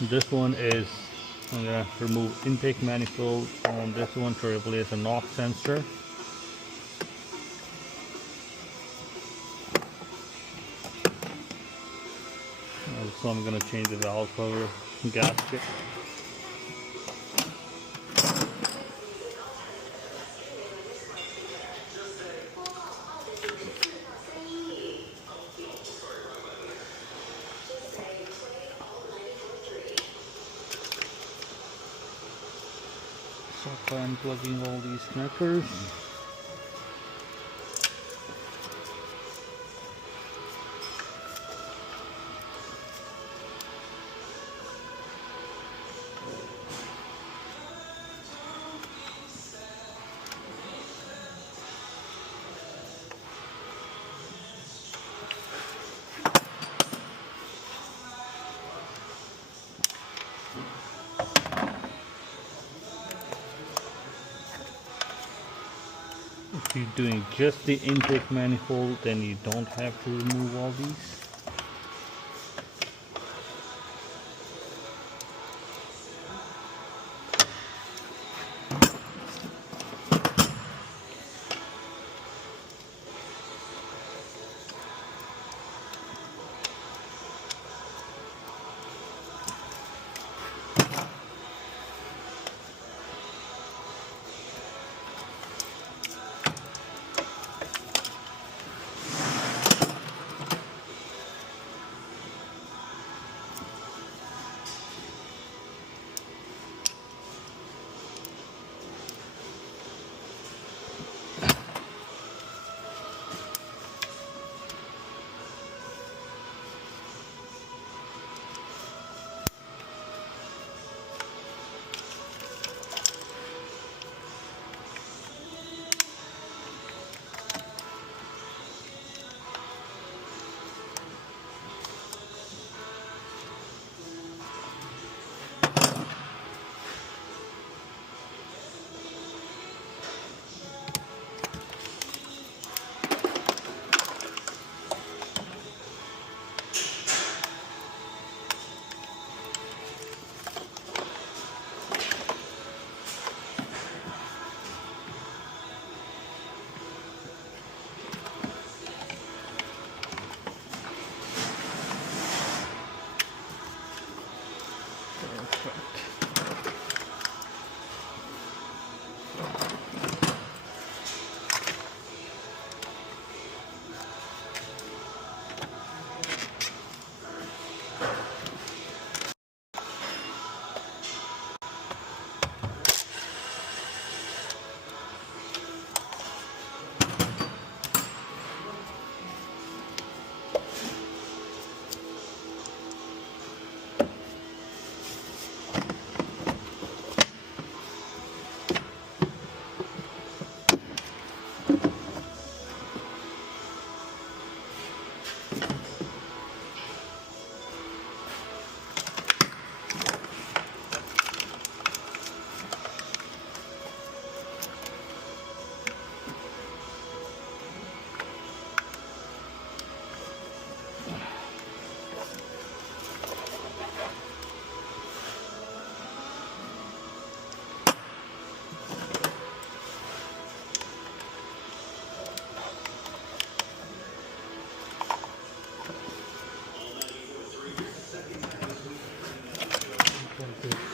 This one is, I'm gonna remove intake manifold on this one to replace a NOx sensor. Also, I'm gonna change the valve cover gasket. So I'm unplugging all these connectors. If you're doing just the intake manifold, then you don't have to remove all these.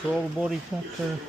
Throttle body connector.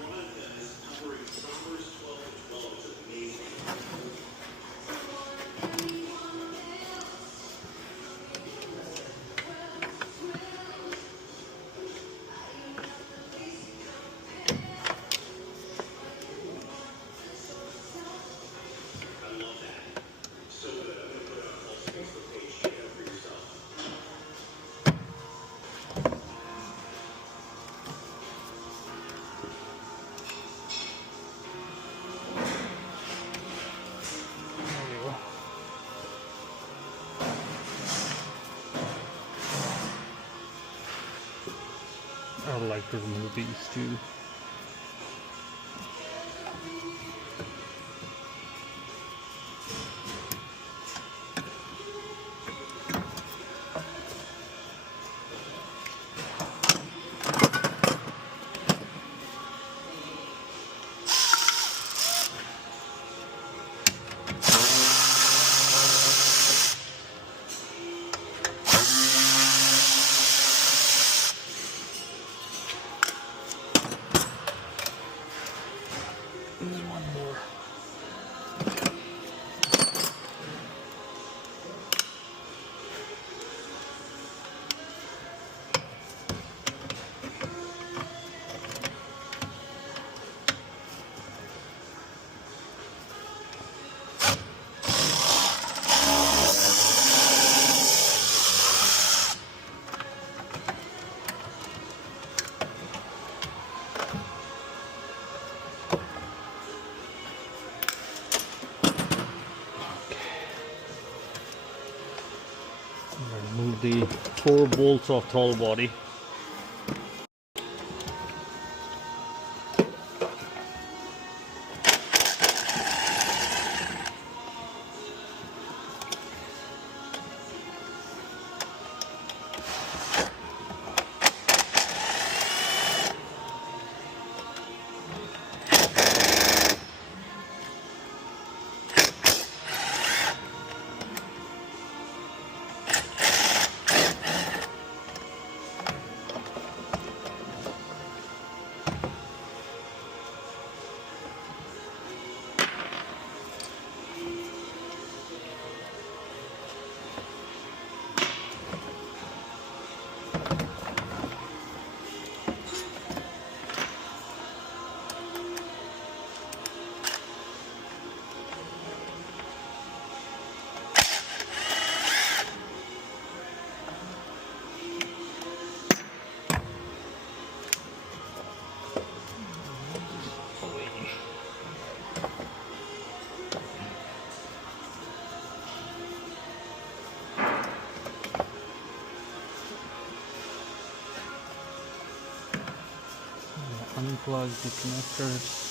I would like to remove these too. the 4 bolts of tall body. Unplug the connectors.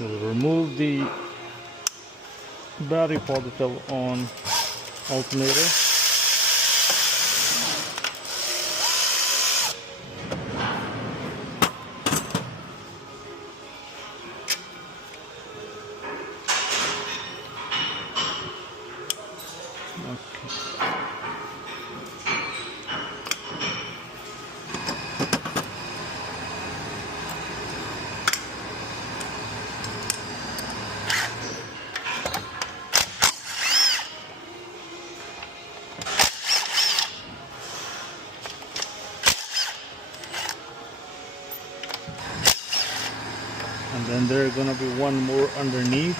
We'll remove the battery positive on alternator. And then there's gonna be one more underneath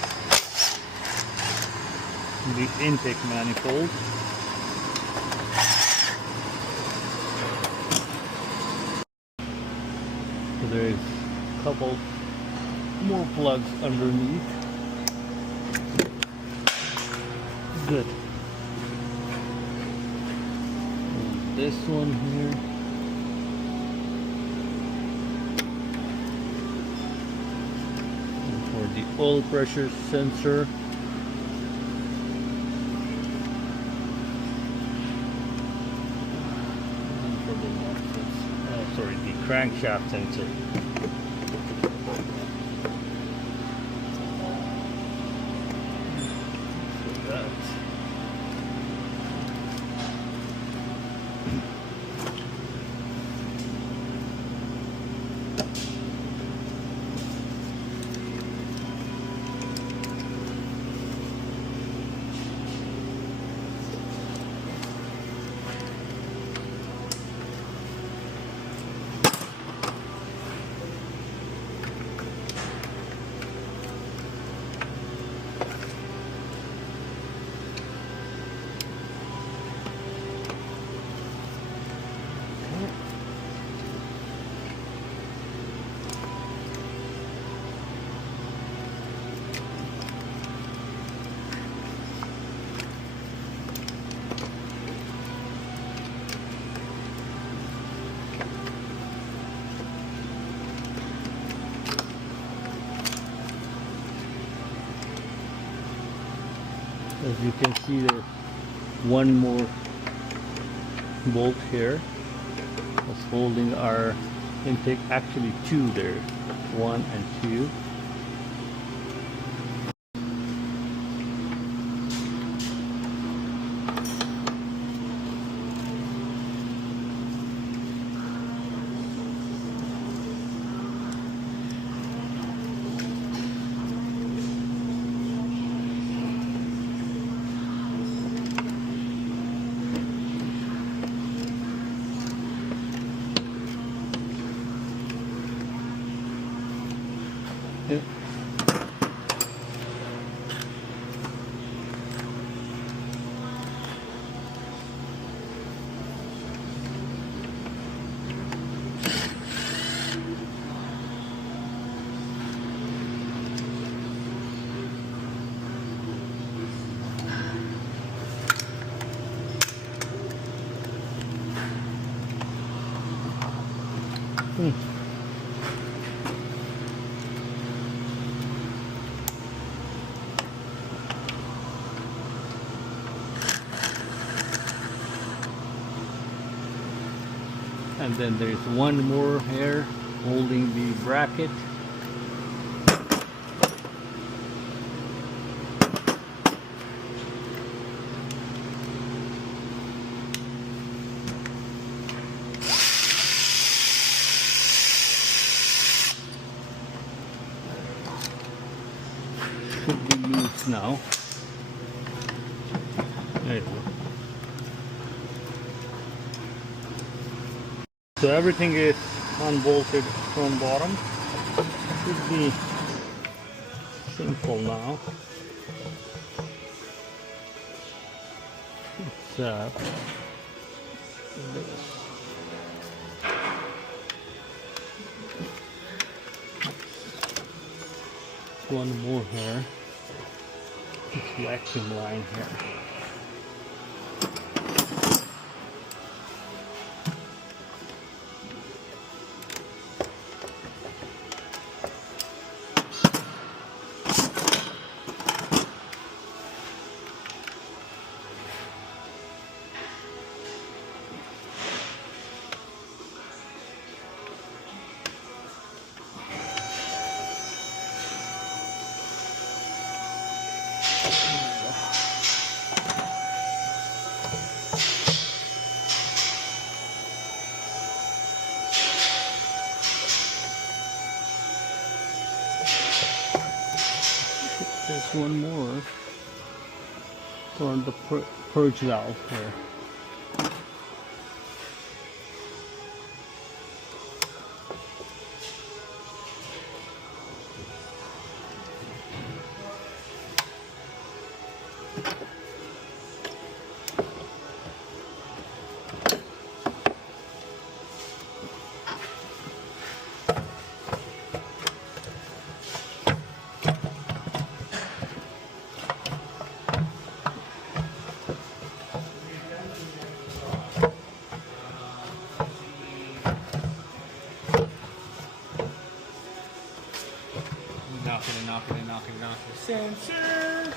the intake manifold. So there's a couple more plugs underneath. Good. And this one here. The oil pressure sensor. Sorry, the crankshaft sensor. So that's as you can see, there's one more bolt here that's holding our intake. Actually two there, 1 and 2. Yeah. And then there's one more here holding the bracket. Should be loose now. There you go. So everything is unbolted from bottom. Should be simple now. It's one more here. It's vacuum line here. There's one more for the purge valve here. Knocking. Sensor!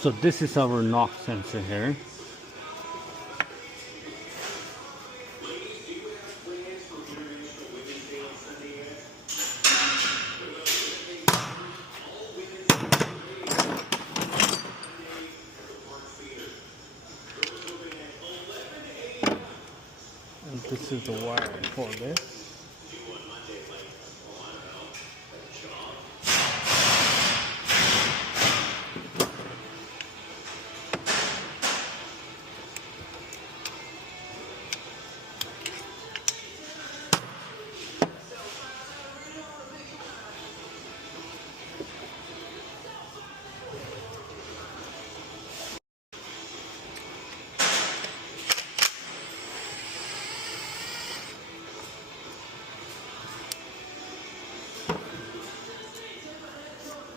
So this is our knock sensor here. And this is the wire for this.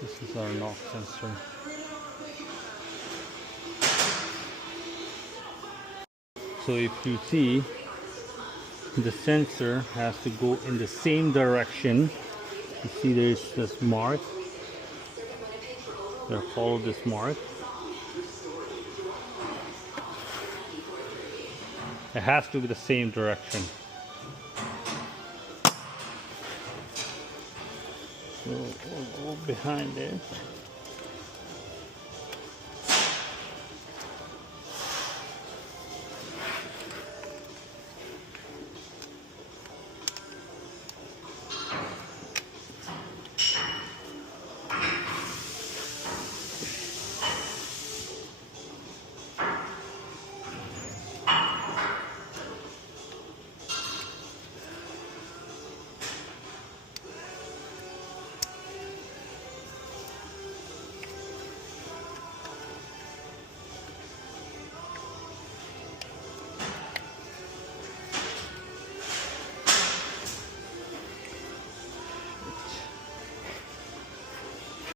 This is our knock sensor. So if you see, the sensor has to go in the same direction. You see there's this mark. There, follow this mark. It has to be the same direction. So we'll go behind it.